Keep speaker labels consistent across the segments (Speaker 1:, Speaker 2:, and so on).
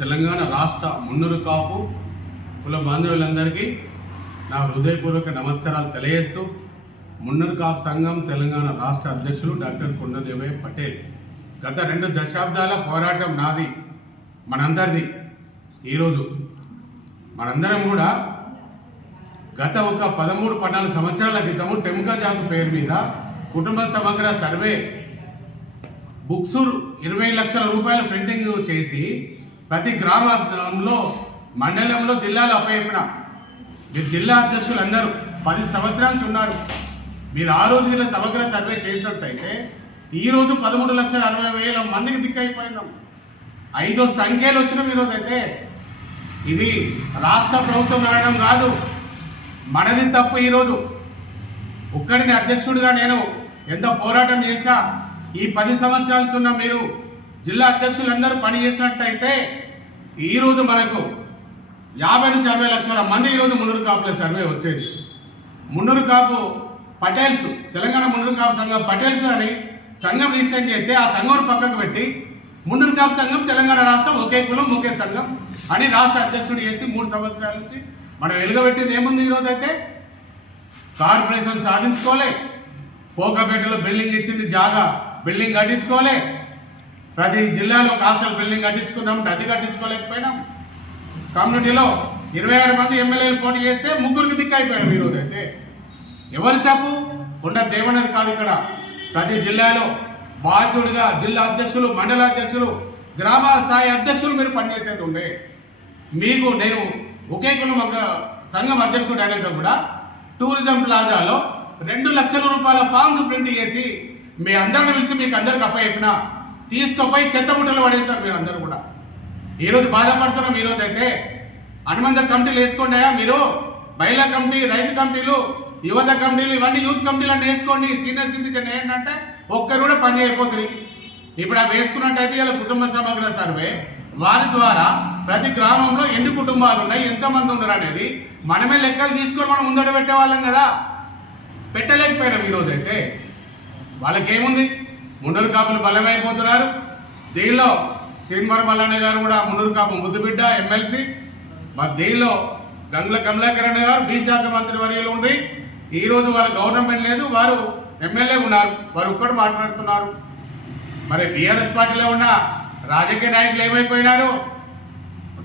Speaker 1: తెలంగాణ రాష్ట్ర మున్నూరు కాపు కుల బాంధవులందరికీ నా హృదయపూర్వక నమస్కారాలు తెలియజేస్తూ మున్నూరు కాపు సంఘం తెలంగాణ రాష్ట్ర అధ్యక్షులు డాక్టర్ కొండదేవయ్య పటేల్. గత రెండు దశాబ్దాల పోరాటం నాది మనందరిది. ఈరోజు మనందరం కూడా గత ఒక పదమూడు పద్నాలుగు సంవత్సరాల క్రితము టెంకా జాబ్ పేరు మీద కుటుంబ సమగ్ర సర్వే బుక్స్ ఇరవై లక్షల రూపాయల ప్రింటింగ్ చేసి ప్రతి గ్రామంలో మండలంలో జిల్లాలో అప్పయిపోయిన మీరు జిల్లా అధ్యక్షులు అందరూ పది సంవత్సరానికి ఉన్నారు. మీరు ఆ రోజు సమగ్ర సర్వే చేసినట్టయితే ఈరోజు పదమూడు లక్షల అరవై వేల మందికి దిక్కైపోయిందాం ఐదో సంఖ్యలు వచ్చినాం ఈరోజు అయితే. ఇది రాష్ట్ర ప్రభుత్వం అనడం కాదు. మనది తప్పు ఈరోజు ఒక్కడిని అధ్యక్షుడిగా నేను ఎంత పోరాటం చేశా ఈ పది సంవత్సరాలు చున్న మీరు జిల్లా అధ్యక్షులందరూ పని చేసినట్టయితే ఈరోజు మనకు యాభై నుంచి అరవై లక్షల మంది ఈరోజు మున్నూరు కాపుల సర్వే వచ్చేది. మున్నూరు కాపు పటేల్స్ తెలంగాణ మున్నూరు కాపు సంఘం పటేల్స్ అని సంఘం రీసెంట్ చేస్తే ఆ సంఘం పక్కకు పెట్టి మున్నూరు కాపు సంఘం తెలంగాణ రాష్ట్రం ఒకే కులం ఒకే సంఘం అని రాష్ట్ర అధ్యక్షుడు చేసి మూడు సంవత్సరాల నుంచి మనం వెలుగబెట్టింది ఏముంది ఈరోజు అయితే కార్పొరేషన్ సాధించుకోలే. పోకపేటలో బిల్డింగ్ ఇచ్చింది జాగా బిల్డింగ్ కట్టించుకోలే. ప్రతి జిల్లాలో కాస్టల్ బిల్డింగ్ కట్టించుకుందాం అది కట్టించుకోలేకపోయినాం. కమ్యూనిటీలో ఇరవై ఆరు మంది ఎమ్మెల్యేలు పోటీ చేస్తే ముగ్గురికి దిక్కైపోయాం ఈరోజు అయితే. ఎవరి తప్పు? కొండ దేవనది కాదు ఇక్కడ. ప్రతి జిల్లాలో బాధ్యుడిగా జిల్లా అధ్యక్షులు మండల అధ్యక్షులు గ్రామ స్థాయి అధ్యక్షులు మీరు పనిచేసేది ఉండే. మీకు నేను ఒకే కులం ఒక సంఘం అధ్యక్షుడు అయినాక కూడా టూరిజం ప్లాజాలో రెండు లక్షల రూపాయల ఫామ్స్ ప్రింట్ చేసి మీ అందరిని పిలిచి మీకు అందరికి అప్పచెప్పిన తీసుకుపోయి చెత్త బుట్టలు పడేస్తారు మీరు అందరూ కూడా. ఈరోజు బాధపడుతున్నాం ఈరోజు అయితే. అనుబంధ కమిటీలు వేసుకోండియా మీరు. మహిళా కమిటీ రైతు కమిటీలు యువత కమిటీలు ఇవన్నీ యూత్ కమిటీలు అంటే వేసుకోండి. సీనియర్ సిటిజన్ ఏంటంటే ఒక్కరు కూడా పని చేయకపోతుంది ఇప్పుడు అవి వేసుకున్నట్టయితే ఇలా కుటుంబ సమగ్ర సర్వే. వారి ద్వారా ప్రతి గ్రామంలో ఎన్ని కుటుంబాలు ఉన్నాయి ఎంతమంది ఉన్నారు అనేది మనమే లెక్కలు తీసుకొని మనం ముందట పెట్టేవాళ్ళం కదా. పెట్టలేకపోయినాం ఈరోజు అయితే. వాళ్ళకేముంది? ముండరు కాపులు బలమైపోతున్నారు. దీనిలో తిరుమల మల్లన్న గారు కూడా మున్నూరు కాపు ముద్దుబిడ్డ ఎమ్మెల్సీ. మరి దీనిలో గంగుల కమలాకరణ్ గారు బీ శాఖ మంత్రి వర్యులు ఉండి ఈ రోజు వాళ్ళ గవర్నమెంట్ లేదు వారు ఎమ్మెల్యే ఉన్నారు వారు ఒక్కడు మాట్లాడుతున్నారు. మరి టీఆర్ఎస్ పార్టీలో ఉన్న రాజకీయ నాయకులు ఏమైపోయినారు?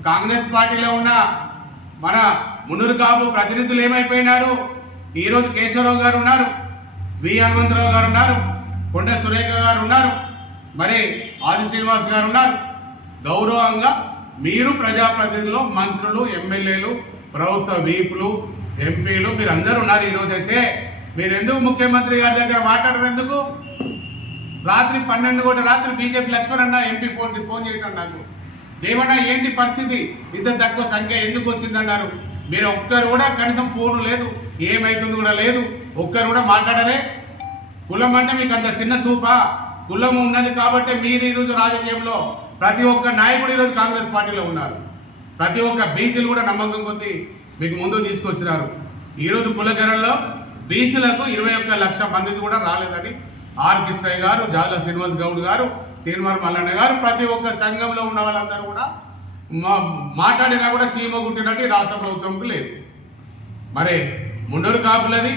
Speaker 1: కాంగ్రెస్ పార్టీలో ఉన్న మన మున్నూరు కాపు ప్రతినిధులు ఏమైపోయినారు? ఈరోజు కేశవరావు గారు ఉన్నారు వి హనుమంతరావు గారు ఉన్నారు. కొండ సురేఖ గారు ఉన్నారు. మరి ఆది శ్రీనివాస్ గారు ఉన్నారు. గౌరవంగా మీరు ప్రజాప్రతినిధులు మంత్రులు ఎమ్మెల్యేలు ప్రభుత్వ వీపులు ఎంపీలు మీరు అందరూ ఉన్నారు ఈరోజు అయితే మీరు ఎందుకు ముఖ్యమంత్రి గారి దగ్గర మాట్లాడరు ఎందుకు? రాత్రి పన్నెండు కోట్ల రాత్రి బీజేపీ లక్ష్మణ్ అన్న ఎంపీ ఫోన్ ఫోన్ చేశాడు నాకు. దేవన్న ఏంటి పరిస్థితి? ఇంత తక్కువ సంఖ్య ఎందుకు వచ్చిందన్నారు? మీరు ఒక్కరు కూడా కనీసం ఫోన్ లేదు ఏమైతుంది కూడా లేదు. ఒక్కరు కూడా మాట్లాడలే. కులం అంటే మీకు అంత చిన్న చూపా. కులం ఉన్నది కాబట్టి మీరు ఈరోజు రాజకీయంలో ప్రతి ఒక్క నాయకుడు ఈరోజు కాంగ్రెస్ పార్టీలో ఉన్నారు. ప్రతి ఒక్క బీసీలు కూడా నమ్మకం కొద్దీ మీకు ముందు తీసుకొచ్చినారు. ఈరోజు కులగణంలో బీసీలకు ఇరవై ఒక్క లక్ష మందిది కూడా రాలేదని ఆర్ కృష్ణయ్య గారు జాల శ్రీనివాస్ గౌడ్ గారు తీర్మార్ మల్లన్న గారు ప్రతి ఒక్క సంఘంలో ఉన్న వాళ్ళందరూ కూడా మా- మాట్లాడినా కూడా చీమ కుట్టినట్టు రాష్ట్ర ప్రభుత్వంకు లేదు. మరి ముండరు కాపులది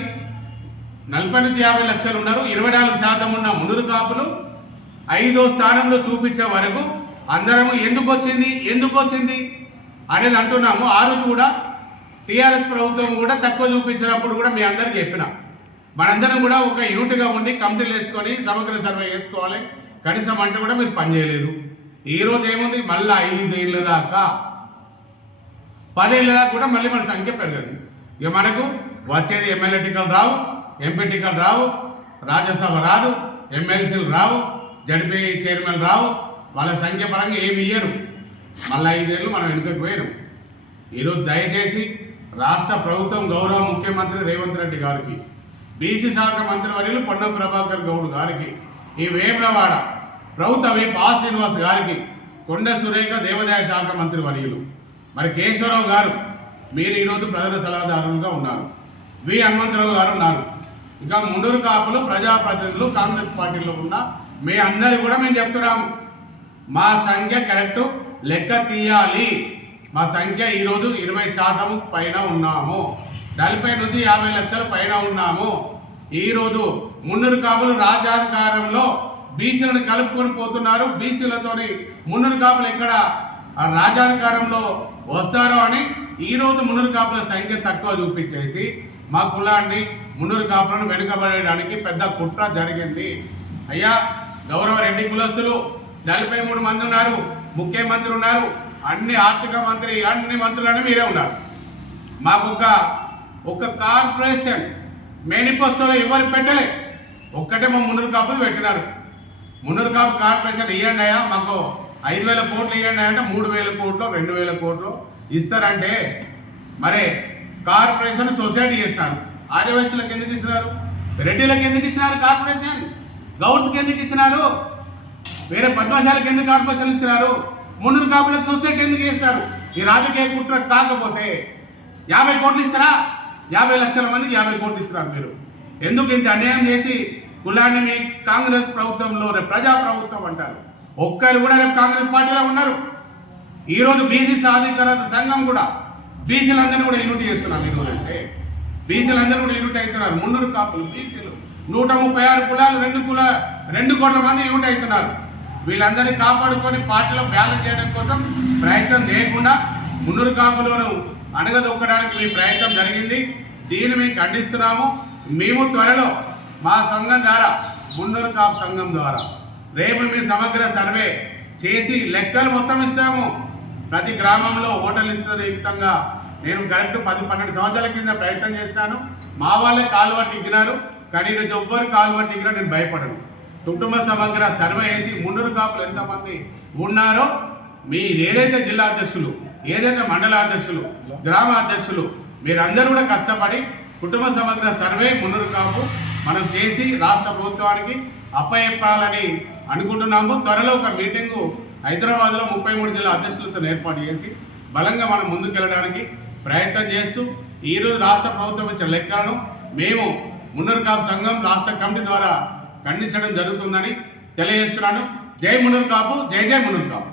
Speaker 1: నలభై నుంచి యాభై లక్షలు ఉన్నారు. ఇరవై నాలుగు శాతం ఉన్న మునురు కాపులు ఐదో స్థానంలో చూపించే వరకు అందరము ఎందుకు వచ్చింది? ఎందుకు వచ్చింది? అనేది అంటున్నాము. ఆ రోజు కూడా టీఆర్ఎస్ ప్రభుత్వం కూడా తక్కువ చూపించినప్పుడు కూడా మీ అందరికి చెప్పిన. మనందరం కూడా ఒక యూనిట్గా ఉండి కమిటీలు వేసుకొని సమగ్ర సర్వే వేసుకోవాలి కనీసం అంటే కూడా మీరు పనిచేయలేదు ఈ ఏముంది? మళ్ళీ ఐదేళ్ళ దాకా పదేళ్ళ దాకా కూడా మళ్ళీ మన సంఖ్య పెరగదు. ఇక మనకు వచ్చేది ఎమ్మెల్యే టికల్ రావు. ఎంపీ టికెట్ రావు. రాజ్యసభ రాదు. ఎమ్మెల్సీలు రావు. జడ్పీ చైర్మన్ రావు. వాళ్ళ సంఖ్య పరంగా ఏమి ఇయ్యరు. మళ్ళీ ఐదేళ్ళు మనం వెనుకకు పోయినాం. ఈరోజు దయచేసి రాష్ట్ర ప్రభుత్వం గౌరవ ముఖ్యమంత్రి రేవంత్ రెడ్డి గారికి బీసీ శాఖ మంత్రి వర్యులు పొన్న ప్రభాకర్ గౌడ్ గారికి ఈ వేములవాడ ప్రభుత్వ విప్ ఆ శ్రీనివాస్ గారికి కొండ సురేఖ దేవాదాయ శాఖ మంత్రి వర్యులు మరి కేశవరావు గారు మీరు ఈరోజు ప్రజల సలహాదారులుగా ఉన్నారు. వి హనుమంతరావు గారు ఉన్నారు. ఇంకా ముండూరు కాపులు ప్రజాప్రతినిధులు కాంగ్రెస్ పార్టీలో ఉన్న మీ అందరు కూడా మేము చెప్తున్నాము. మా సంఖ్య కరెక్టు లెక్క తీయాలి. మా సంఖ్య ఈరోజు ఇరవై శాతం పైన ఉన్నాము. నలభై నుంచి యాభై లక్షల పైన ఉన్నాము. ఈరోజు మున్నూరు కాపులు రాజాధికారంలో బీసీలను కలుపుకొని పోతున్నారు. బీసీలతోని మున్నూరు కాపులు ఎక్కడ? రాజాధికారంలో వస్తారో అని ఈరోజు మున్నూరు కాపుల సంఖ్య తక్కువ చూపించేసి మా కులాన్ని మున్నూరు కాపులను వెనుకబడడానికి పెద్ద కుట్ర జరిగింది. అయ్యా గౌరవ రెడ్డి కులస్తులు నలభై మూడు మంది ఉన్నారు ముఖ్యమంత్రి ఉన్నారు అన్ని ఆర్థిక మంత్రి అన్ని మంత్రులను మీరే ఉన్నారు. మాకు ఒక ఒక కార్పొరేషన్ మేనిఫెస్టోలో ఎవరు పెట్టలే? ఒక్కటే మా మున్నూరు కాపులు పెట్టినారు. మున్నూరు కాపు కార్పొరేషన్ ఇవ్వండి అయ్యా మాకు ఐదు వేల కోట్లు ఇవ్వండి అంటే మూడు వేల కోట్లు రెండు వేల కోట్లు ఇస్తారంటే మరి కార్పొరేషన్ సొసైటీ చేస్తారు. ఆర్యవైశ్యులకు ఎందుకు ఇచ్చినారు? రెడ్డిలకు ఎందుకు ఇచ్చినారు కార్పొరేషన్? గౌడ్స్కి ఎందుకు ఇచ్చినారు? వేరే పద్మశాలకు ఎందుకు కార్పొరేషన్ ఇచ్చినారు? ముందు కాపులకు సొసైటీ ఎందుకు ఇస్తారు ఈ రాజకీయ కుట్ర కాకపోతే యాభై కోట్లు ఇస్తారా? యాభై లక్షల మందికి యాభై కోట్లు ఇచ్చినారు మీరు. ఎందుకు ఇంత అన్యాయం చేసి కులాన్ని మీ కాంగ్రెస్ ప్రభుత్వంలో రేపు ప్రజా ప్రభుత్వం అంటారు? ఒక్కరు కూడా రేపు కాంగ్రెస్ పార్టీలో ఉన్నారు. ఈరోజు బీసీ సాధికారత సంఘం కూడా బీసీలందరినీ కూడా యూనిటీ చేస్తున్నాం ఈరోజు అంటే బీసీలందరూ కూడా యూనిట్ అవుతున్నారు. మున్నూరు కాపులు బీసీలు. నూట ముప్పై ఆరు కులాలు రెండు కుల రెండు కోట్ల మంది యూనిట్ అవుతున్నారు. వీళ్ళందరినీ కాపాడుకొని పార్టీలో బ్యాలెన్స్ చేయడం కోసం ప్రయత్నం చేయకుండా మున్నూరు కాపులను అణగదొక్కడానికి మీ ప్రయత్నం జరిగింది. దీన్ని మేము ఖండిస్తున్నాము. మేము త్వరలో మా సంఘం ద్వారా మున్నూరు కాపు సంఘం ద్వారా రేపు మీ సమగ్ర సర్వే చేసి లెక్కలు మొత్తం ఇస్తాము. ప్రతి గ్రామంలో ఓటర్లు ఇస్తున్న యుక్తంగా నేను కరెక్ట్ పది పన్నెండు సంవత్సరాల కింద ప్రయత్నం చేస్తాను. మా వాళ్ళే కాలువట్టి ఇగ్గినారు కానీ ఈరోజు ఎవ్వరు కాలువట్టి ఇగ్గినా నేను భయపడను. కుటుంబ సమగ్ర సర్వే వేసి మున్నూరు కాపులు ఎంతమంది ఉన్నారో మీ ఏదైతే జిల్లా అధ్యక్షులు ఏదైతే మండల అధ్యక్షులు గ్రామ అధ్యక్షులు మీరందరూ కూడా కష్టపడి కుటుంబ సమగ్ర సర్వే మున్నూరు కాపు మనం చేసి రాష్ట్ర ప్రభుత్వానికి అప్పయెప్పాలని అనుకుంటున్నాము. త్వరలో ఒక మీటింగు హైదరాబాద్లో ముప్పై మూడు జిల్లా అధ్యక్షులతో ఏర్పాటు చేసి బలంగా మనం ముందుకెళ్ళడానికి ప్రయత్నం చేస్తూ ఈరోజు రాష్ట్ర ప్రభుత్వం ఇచ్చిన లెక్కలను మేము మున్నూరు కాపు సంఘం రాష్ట్ర కమిటీ ద్వారా ఖండించడం జరుగుతుందని తెలియజేస్తున్నాను. జై మున్నూరు కాపు జై జై మున్నూరు కాపు.